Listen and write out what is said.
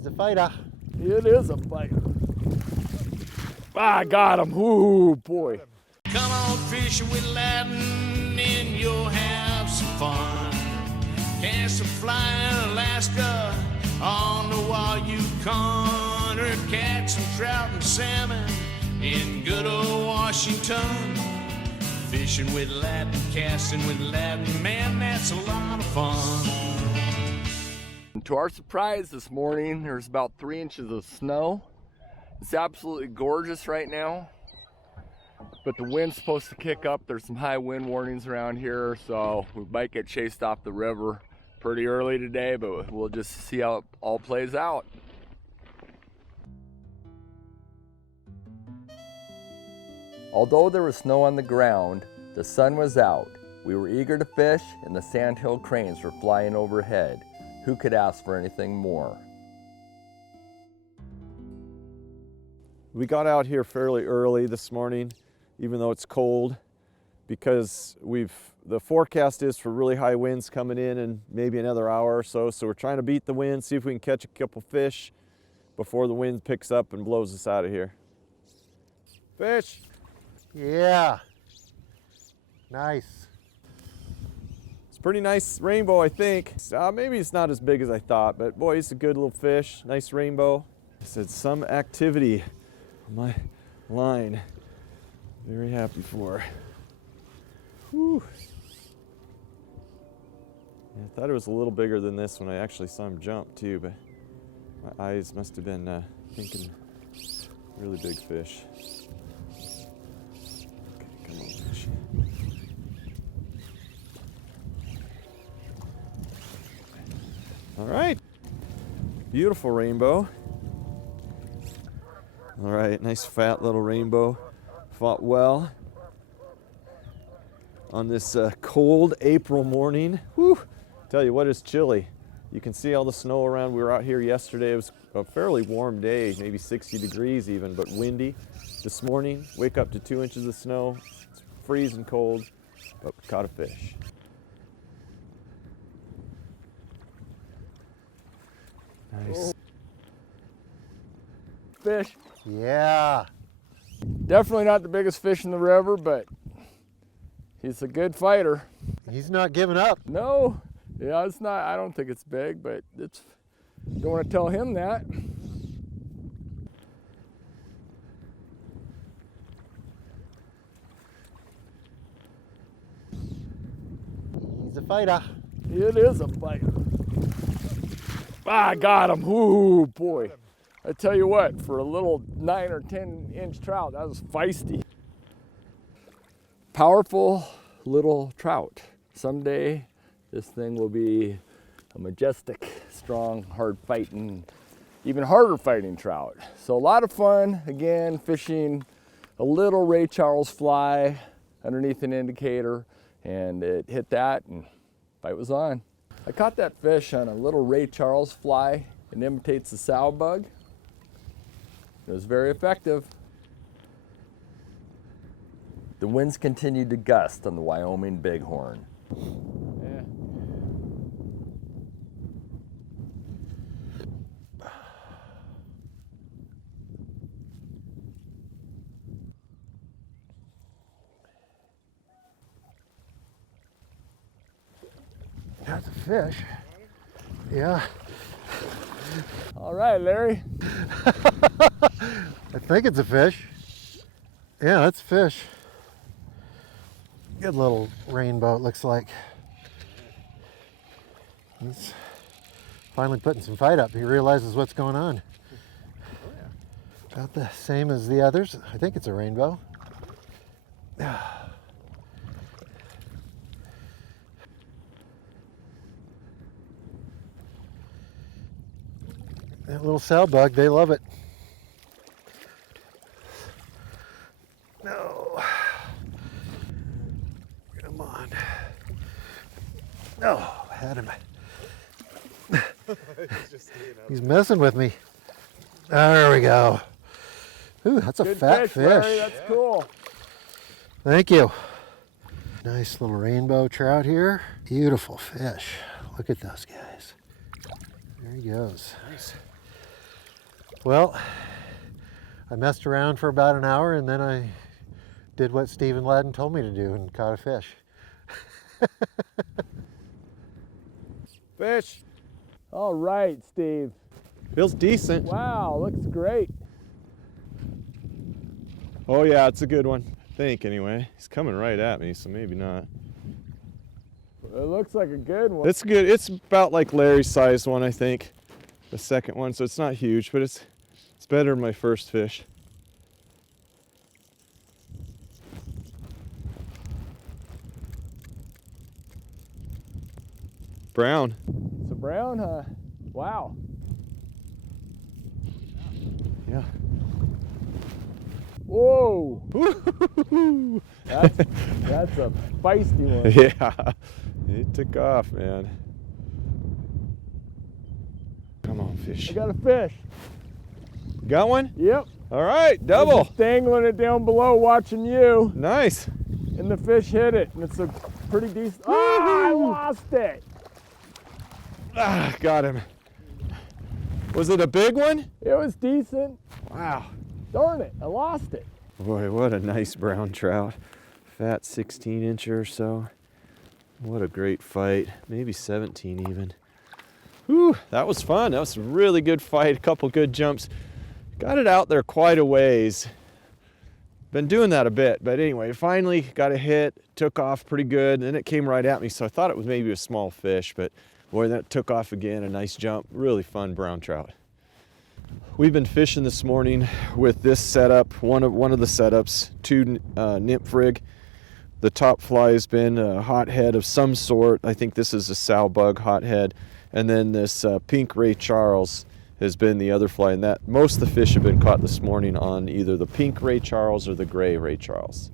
He's a fighter. It is a fighter. I got him. Ooh, boy. Come on fishing with Latin and you'll have some fun. Cast a fly in Alaska on the Wyoming, or catch some trout and salmon in good old Washington. Fishing with Latin, casting with Latin, man, that's a lot of fun. And to our surprise this morning, there's about 3 inches of snow. It's absolutely gorgeous right now, but the wind's supposed to kick up. There's some high wind warnings around here, so we might get chased off the river pretty early today, but we'll just see how it all plays out. Although there was snow on the ground, the sun was out. We were eager to fish, and the sandhill cranes were flying overhead. Who could ask for anything more? We got out here fairly early this morning, even though it's cold, because the forecast is for really high winds coming in maybe another hour or so. So we're trying to beat the wind, see if we can catch a couple fish before the wind picks up and blows us out of here. Fish. Yeah. Nice. It's a pretty nice rainbow, I think. Maybe it's not as big as I thought, but boy, it's a good little fish. Nice rainbow. I said some activity on my line. Very happy for. Whew. Yeah, I thought it was a little bigger than this when I actually saw him jump too, but my eyes must have been thinking really big fish. Okay, come on, fish. All right, beautiful rainbow. All right, nice fat little rainbow. Fought well on this cold April morning. Whew. Tell you what, it's chilly. You can see all the snow around. We were out here yesterday. It was a fairly warm day, maybe 60 degrees even, but windy. This morning, wake up to 2 inches of snow. It's freezing cold, but we caught a fish. Nice. Fish. Yeah. Definitely not the biggest fish in the river, but he's a good fighter. He's not giving up. No, yeah, it's not. I don't think it's big, but it's. Don't want to tell him that. He's a fighter. It is a fighter. I got him. Ooh, boy. I tell you what, for a little 9 or 10 inch trout, that was feisty. Powerful little trout. Someday this thing will be a majestic, strong, hard fighting, even harder fighting trout. So a lot of fun, again, fishing a little Ray Charles fly underneath an indicator, and it hit that and fight was on. I caught that fish on a little Ray Charles fly. It imitates the sow bug. It was very effective. The winds continued to gust on the Wyoming Bighorn. Yeah. That's a fish. Yeah. All right, Larry. I think it's a fish. Yeah, that's a fish. Good little rainbow, it looks like. He's finally putting some fight up. He realizes what's going on. About the same as the others. I think it's a rainbow. That little sow bug, they love it. No. Come on. No, had him. He's messing with me. There we go. Ooh, that's a Good fat fish. Larry, that's cool. Thank you. Nice little rainbow trout here. Beautiful fish. Look at those guys. There he goes. Nice. Well, I messed around for about an hour and then I did what Stephen Ladden told me to do and caught a fish. Fish. All right, Steve. Feels decent. Wow, looks great. Oh yeah, it's a good one. I think anyway. He's coming right at me, so maybe not. It looks like a good one. It's good. It's about like Larry's sized one, I think. The second one, so it's not huge, but it's better than my first fish. Brown. It's a brown, huh? Wow. Yeah. Whoa. That's a feisty one. Yeah. It took off, man. Come on, fish. I got a fish. Got one? Yep. All right, double. Just dangling it down below watching you. Nice. And the fish hit it. And it's a pretty decent. Oh, I lost it. Ah, got him. Was it a big one? It was decent. Wow. Darn it, I lost it. Boy, what a nice brown trout. Fat 16-incher or so. What a great fight. Maybe 17 even. Whew, that was fun. That was a really good fight. A couple good jumps. Got it out there quite a ways. Been doing that a bit, but anyway, finally got a hit, took off pretty good, and then it came right at me, so I thought it was maybe a small fish, but boy, that took off again, a nice jump. Really fun brown trout. We've been fishing this morning with this setup, one of the setups, 2 nymph rig. The top fly has been a hothead of some sort. I think this is a sow bug hothead. And then this pink Ray Charles has been the other fly, and that most of the fish have been caught this morning on either the pink Ray Charles or the gray Ray Charles.